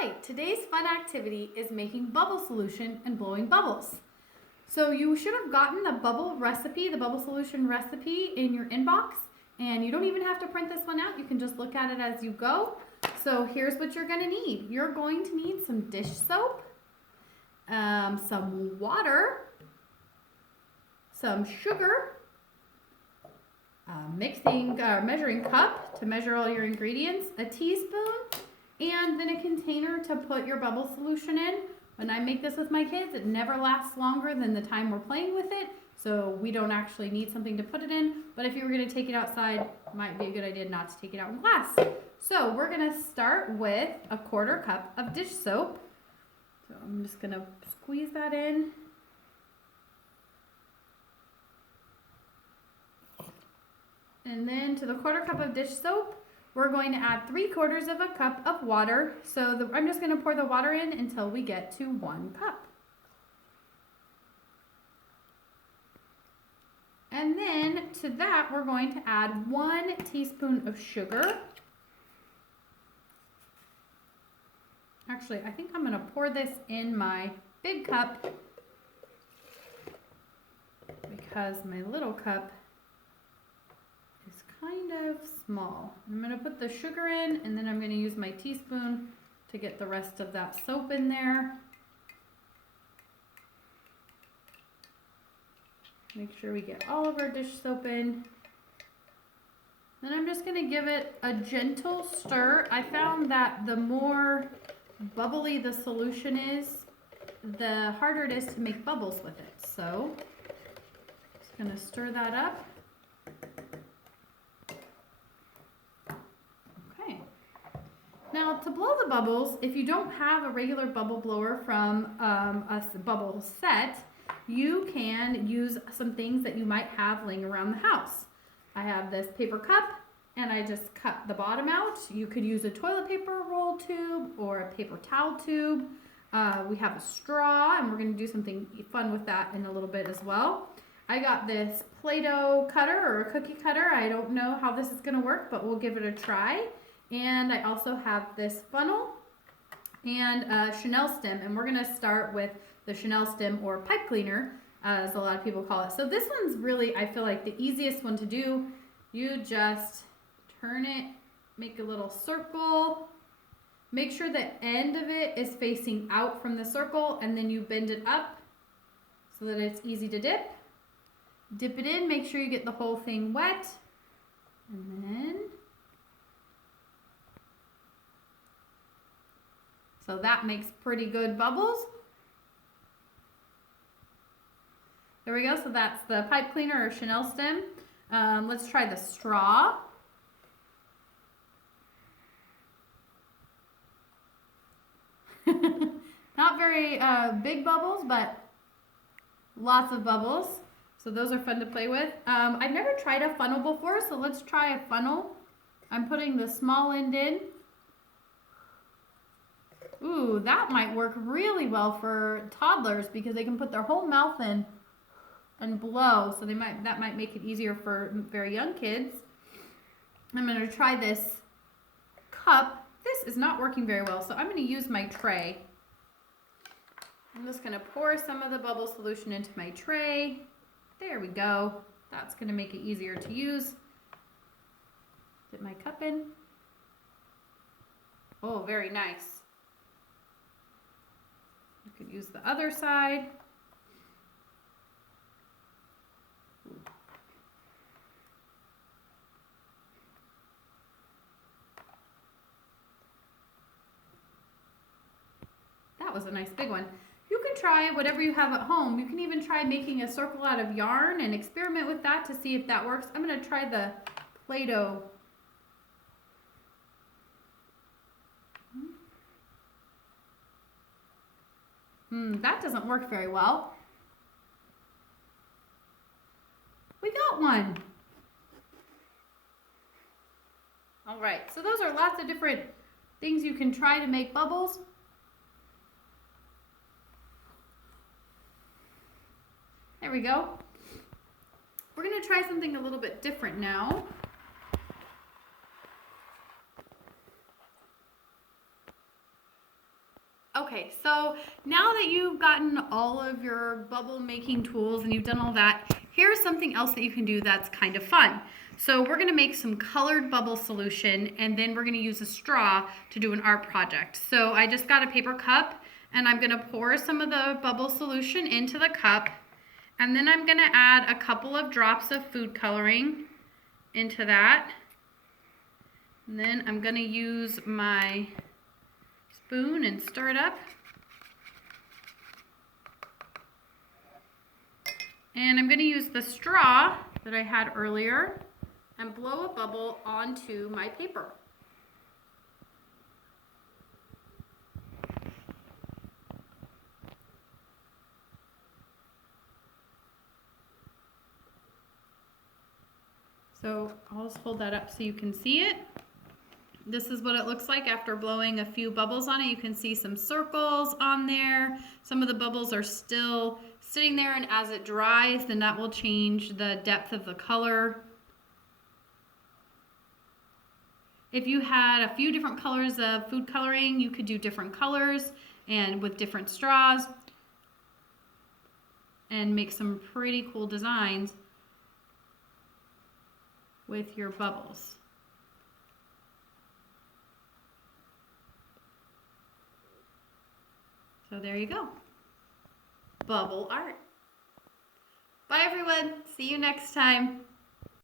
Hi, today's fun activity is making bubble solution and blowing bubbles. So you should have gotten the bubble recipe, the bubble solution recipe in your inbox, and you don't even have to print this one out. You can just look at it as you go. So here's what you're gonna need. You're going to need some dish soap, some water, some sugar, measuring cup to measure all your ingredients, a teaspoon, and then a container to put your bubble solution in. When I make this with my kids, it never lasts longer than the time we're playing with it, so we don't actually need something to put it in. But if you were gonna take it outside, it might be a good idea not to take it out in glass. So we're gonna start with a 1/4 cup of dish soap. So I'm just gonna squeeze that in. And then to the 1/4 cup of dish soap, we're going to add 3/4 of a cup of water. So I'm just going to pour the water in until we get to 1 cup. And then to that, we're going to add 1 teaspoon of sugar. Actually, I think I'm going to pour this in my big cup because my little cup is kind of small. I'm going to put the sugar in, and then I'm going to use my teaspoon to get the rest of that soap in there. Make sure we get all of our dish soap in. Then I'm just going to give it a gentle stir. I found that the more bubbly the solution is, the harder it is to make bubbles with it. So just going to stir that up. Now, to blow the bubbles, if you don't have a regular bubble blower from a bubble set, you can use some things that you might have laying around the house. I have this paper cup, and I just cut the bottom out. You could use a toilet paper roll tube or a paper towel tube. We have a straw, and we're going to do something fun with that in a little bit as well. I got this Play-Doh cutter or a cookie cutter. I don't know how this is going to work, but we'll give it a try. And I also have this funnel and a Chanel stem, and we're gonna start with the Chanel stem or pipe cleaner, as a lot of people call it. So this one's really, I feel like, the easiest one to do. You just turn it, make a little circle, make sure the end of it is facing out from the circle, and then you bend it up so that it's easy to dip. Dip it in, make sure you get the whole thing wet, and then so that makes pretty good bubbles. There we go, so that's the pipe cleaner or Chanel stem. Let's try the straw. Not very big bubbles, but lots of bubbles. So those are fun to play with. I've never tried a funnel before, so let's try a funnel. I'm putting the small end in. Ooh, that might work really well for toddlers because they can put their whole mouth in and blow. So that might make it easier for very young kids. I'm going to try this cup. This is not working very well, so I'm going to use my tray. I'm just going to pour some of the bubble solution into my tray. There we go. That's going to make it easier to use. Dip my cup in. Oh, very nice. You could use the other side. That was a nice big one. You can try whatever you have at home. You can even try making a circle out of yarn and experiment with that to see if that works. I'm going to try the Play-Doh. That doesn't work very well. We got one. All right, so those are lots of different things you can try to make bubbles. There we go. We're gonna try something a little bit different now. Okay, so now that you've gotten all of your bubble making tools and you've done all that, here's something else that you can do that's kind of fun. So we're gonna make some colored bubble solution and then we're gonna use a straw to do an art project. So I just got a paper cup and I'm gonna pour some of the bubble solution into the cup, and then I'm gonna add a couple of drops of food coloring into that. And then I'm gonna use my spoon and stir it up. And I'm going to use the straw that I had earlier and blow a bubble onto my paper. So I'll just hold that up so you can see it. This is what it looks like after blowing a few bubbles on it. You can see some circles on there. Some of the bubbles are still sitting there, and as it dries, then that will change the depth of the color. If you had a few different colors of food coloring, you could do different colors and with different straws and make some pretty cool designs with your bubbles. So there you go. Bubble art. Bye everyone. See you next time.